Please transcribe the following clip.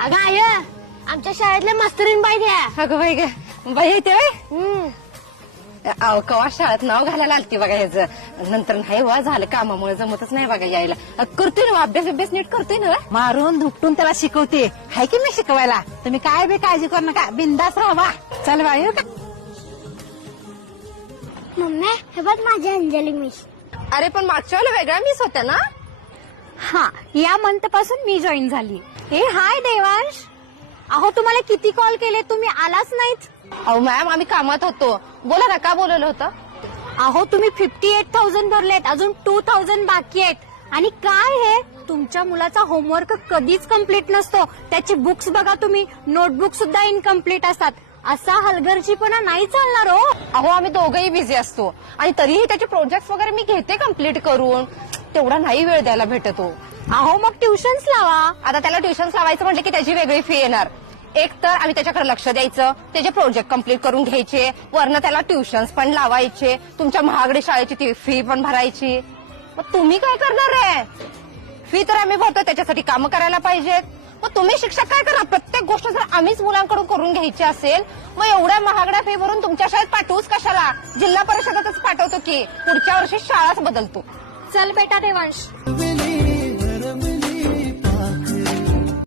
अगं आय आमच्या शाळेतल्या मास्तरीन बाई द्या. अगं बाई ग बाई येते बाई. कवा शाळेत नाव घालायला आलती बघा ह्याचं. नंतर नाही वा झालं कामामुळे जमतच नाही बघा यायला. करतोय ना अभ्यास नीट करतोय ना. मारून धुपटून त्याला शिकवते. हाय की मी शिकवायला. तुम्ही काय बी काळजी करू नका. बिंदास राहा. चल बाई. मम्मी हे बघ माझी अंजली मिस. अरे पण मागच्या वेळेला वेगळ्या मिस होत्या ना. हा या मंथ पासून मी जॉईन झाली. हे हाय देवांश. अहो तुम्हाला किती कॉल केले तुम्ही आलाच नाहीत. अहो मॅम आम्ही कामात होतो. बोला ना का बोलवलं होतं. अहो तुम्ही 58,000 भरलेत अजून 2,000 बाकी आहेत. आणि काय हे तुमच्या मुलाचा होमवर्क कधीच कम्प्लीट नसतो. त्याची बुक्स बघा तुम्ही नोटबुक सुद्धा इनकम्प्लीट असतात. असा हलगर्जीपणा नाही चालणार हो. अहो आम्ही दोघंही बिझी असतो आणि तरीही त्याचे प्रोजेक्ट वगैरे मी घेते कम्प्लीट करून. तेवढा नाही वेळ द्यायला भेटतो. अहो मग ट्युशन्स लावा. आता त्याला ट्युशन्स लावायचं म्हटलं की त्याची वेगळी फी येणार. एक तर आम्ही त्याच्याकडे लक्ष द्यायचं, त्याचे प्रोजेक्ट कम्प्लीट करून घ्यायचे, वरनं त्याला ट्युशन्स पण लावायचे, तुमच्या महागडी शाळेची ती फी पण भरायची. मग तुम्ही काय करणार आहे. फी तर आम्ही भरतो त्याच्यासाठी कामं करायला पाहिजेत. मग तुम्ही शिक्षक काय करणार. प्रत्येक गोष्ट जर आम्हीच मुलांकडून करून घ्यायची असेल मग एवढ्या महागड्या फी भरून तुमच्या शाळेत पाठवूच कशाला. जिल्हा परिषदेतच पाठवतो की पुढच्या वर्षी शाळाच बदलतो. चल बेटा देवांश.